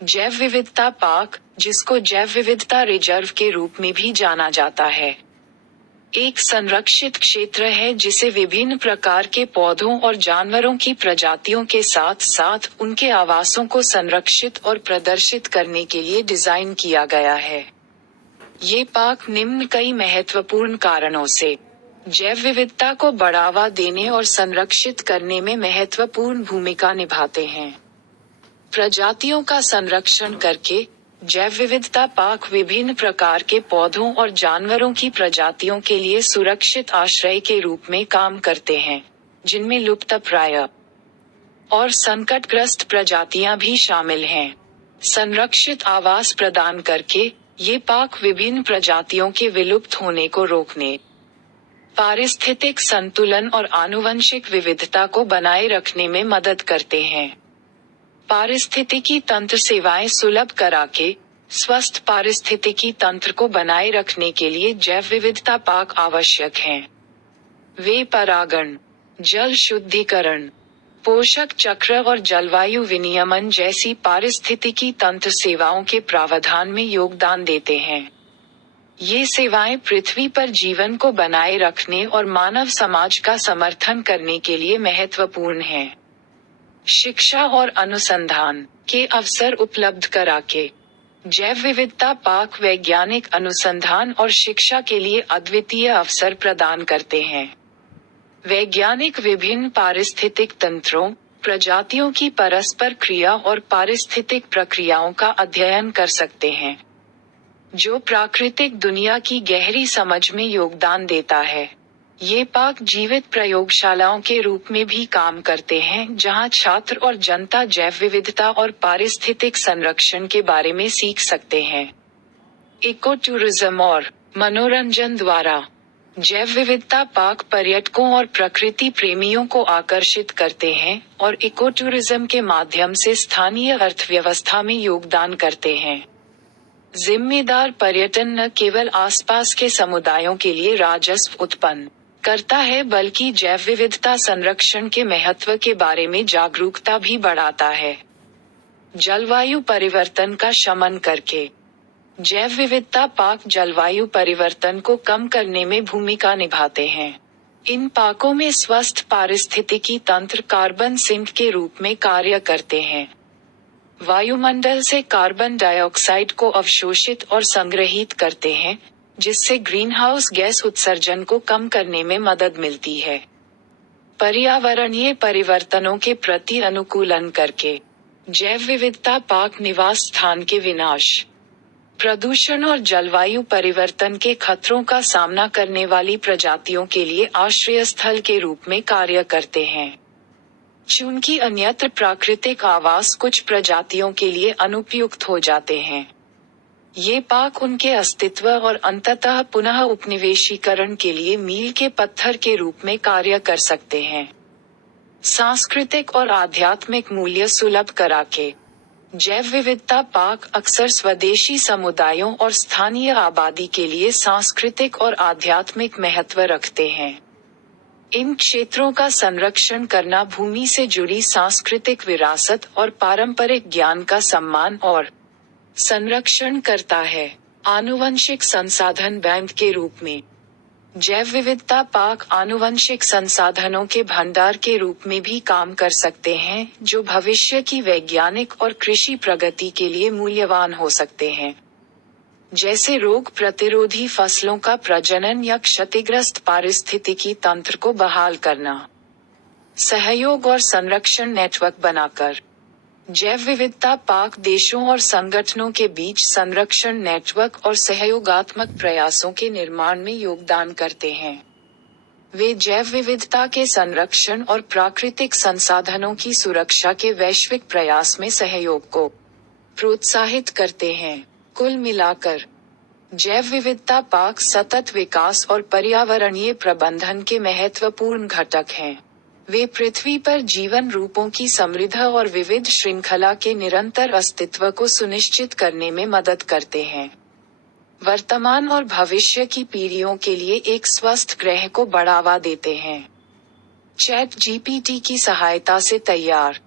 जैव विविधता पार्क, जिसको जैव विविधता रिजर्व के रूप में भी जाना जाता है, एक संरक्षित क्षेत्र है जिसे विभिन्न प्रकार के पौधों और जानवरों की प्रजातियों के साथ साथ उनके आवासों को संरक्षित और प्रदर्शित करने के लिए डिजाइन किया गया है। ये पार्क निम्न कई महत्वपूर्ण कारणों से जैव विविधता को बढ़ावा देने और संरक्षित करने में महत्वपूर्ण भूमिका निभाते हैं। प्रजातियों का संरक्षण करके जैव विविधता पार्क विभिन्न प्रकार के पौधों और जानवरों की प्रजातियों के लिए सुरक्षित आश्रय के रूप में काम करते हैं, जिनमें लुप्तप्राय और संकटग्रस्त प्रजातियां भी शामिल हैं। संरक्षित आवास प्रदान करके ये पार्क विभिन्न प्रजातियों के विलुप्त होने को रोकने, पारिस्थितिक संतुलन और आनुवंशिक विविधता को बनाए रखने में मदद करते हैं। पारिस्थितिकी तंत्र सेवाएं सुलभ कराके स्वस्थ पारिस्थितिकी तंत्र को बनाए रखने के लिए जैव विविधता पार्क आवश्यक हैं। वे परागण, जल शुद्धिकरण, पोषक चक्र और जलवायु विनियमन जैसी पारिस्थितिकी तंत्र सेवाओं के प्रावधान में योगदान देते हैं। ये सेवाएं पृथ्वी पर जीवन को बनाए रखने और मानव समाज का समर्थन करने के लिए महत्वपूर्ण हैं। शिक्षा और अनुसंधान के अवसर उपलब्ध कराके जैव विविधता पार्क वैज्ञानिक अनुसंधान और शिक्षा के लिए अद्वितीय अवसर प्रदान करते हैं। वैज्ञानिक विभिन्न पारिस्थितिक तंत्रों, प्रजातियों की परस्पर क्रिया और पारिस्थितिक प्रक्रियाओं का अध्ययन कर सकते हैं, जो प्राकृतिक दुनिया की गहरी समझ में योगदान देता है। ये पार्क जीवित प्रयोगशालाओं के रूप में भी काम करते हैं, जहां छात्र और जनता जैव विविधता और पारिस्थितिक संरक्षण के बारे में सीख सकते हैं। इको टूरिज्म और मनोरंजन द्वारा जैव विविधता पार्क पर्यटकों और प्रकृति प्रेमियों को आकर्षित करते हैं और इको टूरिज्म के माध्यम से स्थानीय अर्थव्यवस्था में योगदान करते हैं। जिम्मेदार पर्यटन न केवल आसपास के समुदायों के लिए राजस्व उत्पन्न करता है, बल्कि जैव विविधता संरक्षण के महत्व के बारे में जागरूकता भी बढ़ाता है। जलवायु परिवर्तन का शमन करके जैव विविधता पार्क जलवायु परिवर्तन को कम करने में भूमिका निभाते हैं। इन पार्कों में स्वस्थ पारिस्थितिकी तंत्र कार्बन सिंक के रूप में कार्य करते हैं। वायुमंडल से कार्बन डाइऑक्साइड को अवशोषित और संग्रहित करते हैं, जिससे ग्रीनहाउस गैस उत्सर्जन को कम करने में मदद मिलती है। पर्यावरणीय परिवर्तनों के प्रति अनुकूलन करके जैव विविधता पार्क निवास स्थान के विनाश, प्रदूषण और जलवायु परिवर्तन के खतरों का सामना करने वाली प्रजातियों के लिए आश्रय स्थल के रूप में कार्य करते हैं। चूंकि अन्यत्र प्राकृतिक आवास कुछ प्रजातियों के लिए अनुपयुक्त हो जाते हैं, ये पार्क उनके अस्तित्व और अंततः पुनः उपनिवेशीकरण के लिए मील के पत्थर के रूप में कार्य कर सकते हैं। सांस्कृतिक और आध्यात्मिक मूल्य सुलभ कराके जैव विविधता पार्क अक्सर स्वदेशी समुदायों और स्थानीय आबादी के लिए सांस्कृतिक और आध्यात्मिक महत्व रखते हैं। इन क्षेत्रों का संरक्षण करना भूमि से जुड़ी सांस्कृतिक विरासत और पारंपरिक ज्ञान का सम्मान और संरक्षण करता है। आनुवंशिक संसाधन बैंक के रूप में जैव विविधता पार्क आनुवंशिक संसाधनों के भंडार के रूप में भी काम कर सकते हैं, जो भविष्य की वैज्ञानिक और कृषि प्रगति के लिए मूल्यवान हो सकते हैं, जैसे रोग प्रतिरोधी फसलों का प्रजनन या क्षतिग्रस्त पारिस्थितिकी तंत्र को बहाल करना। सहयोग और संरक्षण नेटवर्क बनाकर जैव विविधता पार्क देशों और संगठनों के बीच संरक्षण नेटवर्क और सहयोगात्मक प्रयासों के निर्माण में योगदान करते हैं। वे जैव विविधता के संरक्षण और प्राकृतिक संसाधनों की सुरक्षा के वैश्विक प्रयास में सहयोग को प्रोत्साहित करते हैं। कुल मिलाकर जैव विविधता पार्क सतत विकास और पर्यावरणीय प्रबंधन के महत्वपूर्ण घटक हैं। वे पृथ्वी पर जीवन रूपों की समृद्ध और विविध श्रृंखला के निरंतर अस्तित्व को सुनिश्चित करने में मदद करते हैं। वर्तमान और भविष्य की पीढ़ियों के लिए एक स्वस्थ ग्रह को बढ़ावा देते हैं। चैट जीपीटी की सहायता से तैयार